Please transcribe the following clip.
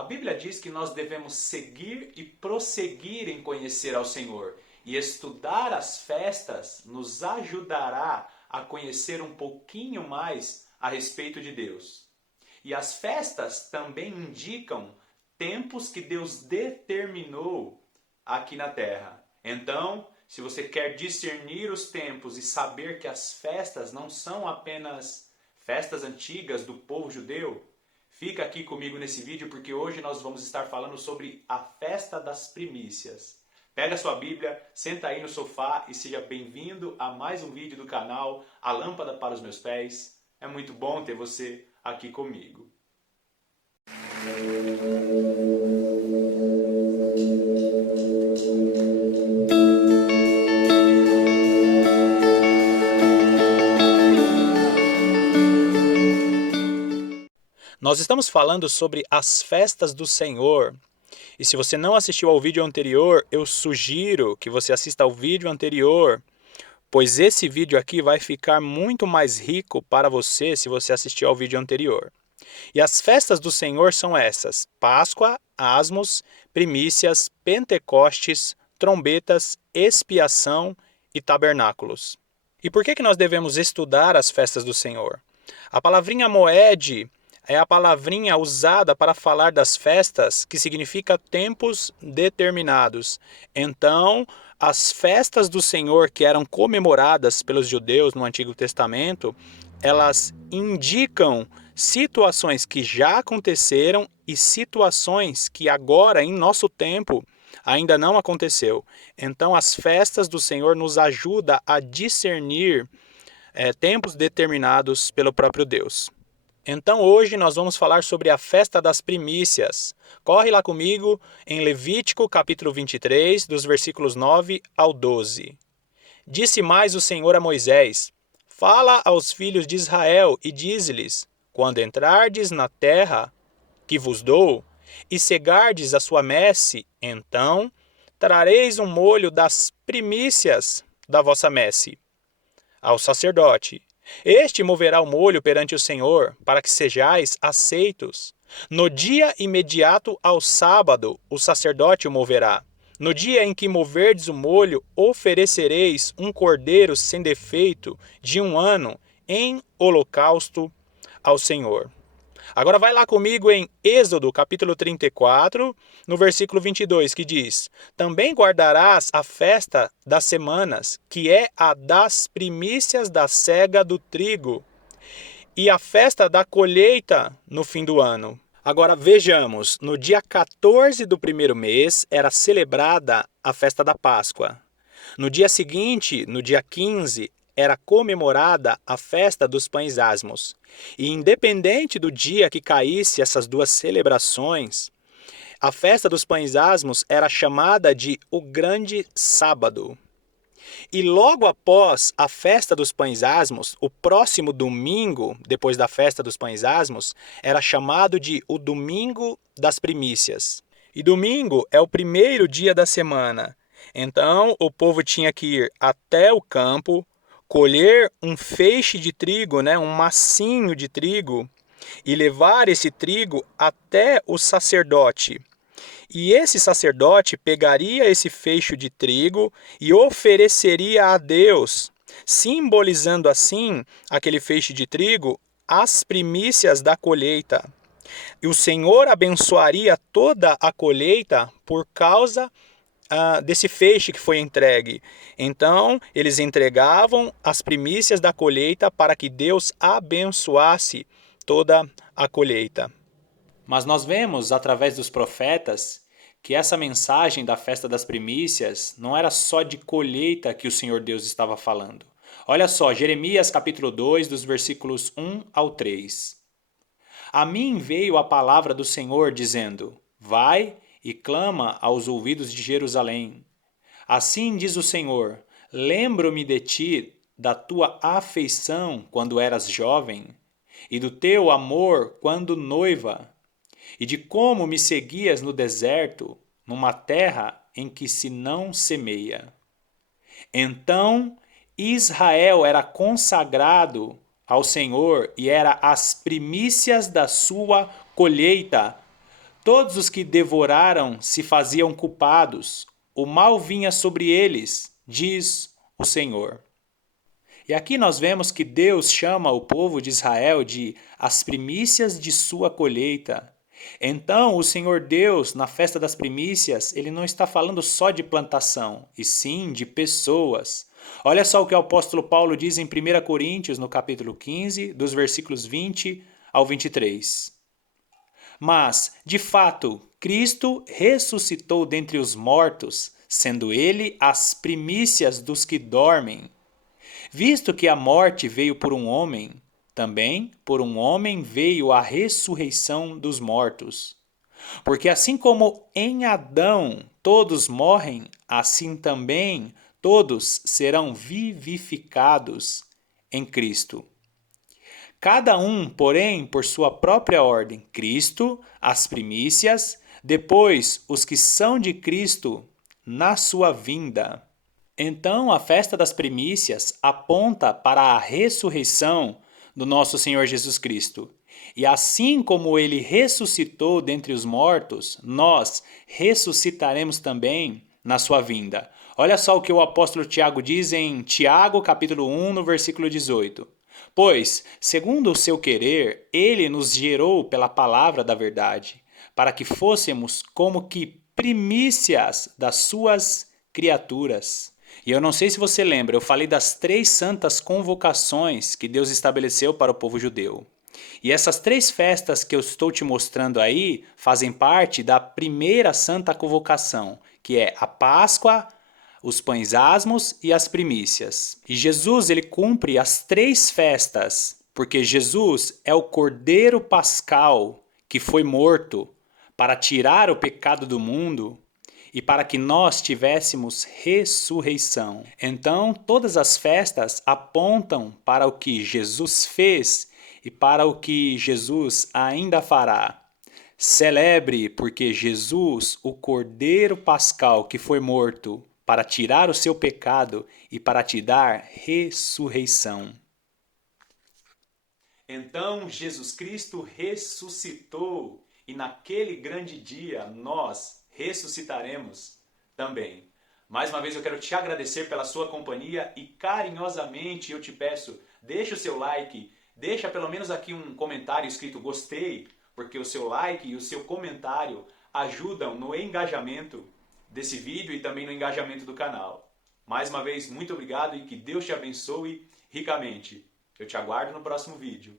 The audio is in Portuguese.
A Bíblia diz que nós devemos seguir e prosseguir em conhecer ao Senhor. E estudar as festas nos ajudará a conhecer um pouquinho mais a respeito de Deus. E as festas também indicam tempos que Deus determinou aqui na terra. Então, se você quer discernir os tempos e saber que as festas não são apenas festas antigas do povo judeu, fica aqui comigo nesse vídeo porque hoje nós vamos estar falando sobre a festa das primícias. Pega a sua Bíblia, senta aí no sofá e seja bem-vindo a mais um vídeo do canal A Lâmpada para os Meus Pés. É muito bom ter você aqui comigo. Nós estamos falando sobre as festas do Senhor. E se você não assistiu ao vídeo anterior, eu sugiro que você assista ao vídeo anterior, pois esse vídeo aqui vai ficar muito mais rico para você se você assistir ao vídeo anterior. E as festas do Senhor são essas: Páscoa, Asmos, Primícias, Pentecostes, Trombetas, Expiação e Tabernáculos. E por que nós devemos estudar as festas do Senhor? A palavrinha moed é a palavrinha usada para falar das festas, que significa tempos determinados. Então, as festas do Senhor que eram comemoradas pelos judeus no Antigo Testamento, elas indicam situações que já aconteceram e situações que agora, em nosso tempo, ainda não aconteceu. Então, as festas do Senhor nos ajudam a discernir tempos determinados pelo próprio Deus. Então hoje nós vamos falar sobre a festa das primícias. Corre lá comigo em Levítico capítulo 23, dos versículos 9 ao 12. Disse mais o Senhor a Moisés: Fala aos filhos de Israel e dize-lhes: Quando entrardes na terra que vos dou, e cegardes a sua messe, então trareis um molho das primícias da vossa messe ao sacerdote. Este moverá o molho perante o Senhor, para que sejais aceitos. No dia imediato ao sábado, o sacerdote o moverá. No dia em que moverdes o molho, oferecereis um cordeiro sem defeito de 1 ano em holocausto ao Senhor. Agora vai lá comigo em Êxodo, capítulo 34, no versículo 22, que diz: Também guardarás a festa das semanas, que é a das primícias da cega do trigo, e a festa da colheita no fim do ano. Agora vejamos, no dia 14 do primeiro mês era celebrada a festa da Páscoa. No dia seguinte, no dia 15, era comemorada a festa dos pães asmos. E independente do dia que caísse essas duas celebrações, a festa dos pães asmos era chamada de o Grande Sábado. E logo após a festa dos pães asmos, o próximo domingo, depois da festa dos pães asmos, era chamado de o Domingo das Primícias. E domingo é o primeiro dia da semana. Então o povo tinha que ir até o campo, colher um feixe de trigo, um massinho de trigo, e levar esse trigo até o sacerdote. E esse sacerdote pegaria esse feixe de trigo e ofereceria a Deus, simbolizando assim aquele feixe de trigo, as primícias da colheita. E o Senhor abençoaria toda a colheita por causa desse feixe que foi entregue. Então, eles entregavam as primícias da colheita para que Deus abençoasse toda a colheita. Mas nós vemos, através dos profetas, que essa mensagem da festa das primícias não era só de colheita que o Senhor Deus estava falando. Olha só, Jeremias capítulo 2, dos versículos 1 ao 3. A mim veio a palavra do Senhor, dizendo: Vai e clama aos ouvidos de Jerusalém. Assim diz o Senhor: Lembro-me de ti, da tua afeição quando eras jovem, e do teu amor quando noiva, e de como me seguias no deserto, numa terra em que se não semeia. Então Israel era consagrado ao Senhor e era as primícias da sua colheita. Todos os que devoraram se faziam culpados, o mal vinha sobre eles, diz o Senhor. E aqui nós vemos que Deus chama o povo de Israel de as primícias de sua colheita. Então, o Senhor Deus, na festa das primícias, ele não está falando só de plantação, e sim de pessoas. Olha só o que o apóstolo Paulo diz em 1 Coríntios, no capítulo 15, dos versículos 20 ao 23. Mas, de fato, Cristo ressuscitou dentre os mortos, sendo ele as primícias dos que dormem. Visto que a morte veio por um homem, também por um homem veio a ressurreição dos mortos. Porque assim como em Adão todos morrem, assim também todos serão vivificados em Cristo. Cada um, porém, por sua própria ordem: Cristo, as primícias, depois os que são de Cristo na sua vinda. Então, a festa das primícias aponta para a ressurreição do nosso Senhor Jesus Cristo. E assim como ele ressuscitou dentre os mortos, nós ressuscitaremos também na sua vinda. Olha só o que o apóstolo Tiago diz em Tiago, capítulo 1, no versículo 18. Pois, segundo o seu querer, ele nos gerou pela palavra da verdade, para que fôssemos como que primícias das suas criaturas. E eu não sei se você lembra, eu falei das 3 santas convocações que Deus estabeleceu para o povo judeu. E essas 3 festas que eu estou te mostrando aí fazem parte da primeira santa convocação, que é a Páscoa, os pães asmos e as primícias. E Jesus, ele cumpre as 3 festas, porque Jesus é o Cordeiro Pascal que foi morto para tirar o pecado do mundo e para que nós tivéssemos ressurreição. Então, todas as festas apontam para o que Jesus fez e para o que Jesus ainda fará. Celebre, porque Jesus, o Cordeiro Pascal que foi morto para tirar o seu pecado e para te dar ressurreição. Então, Jesus Cristo ressuscitou e naquele grande dia nós ressuscitaremos também. Mais uma vez eu quero te agradecer pela sua companhia e carinhosamente eu te peço, deixa o seu like, deixa pelo menos aqui um comentário escrito gostei, porque o seu like e o seu comentário ajudam no engajamento desse vídeo e também no engajamento do canal. Mais uma vez, muito obrigado e que Deus te abençoe ricamente. Eu te aguardo no próximo vídeo.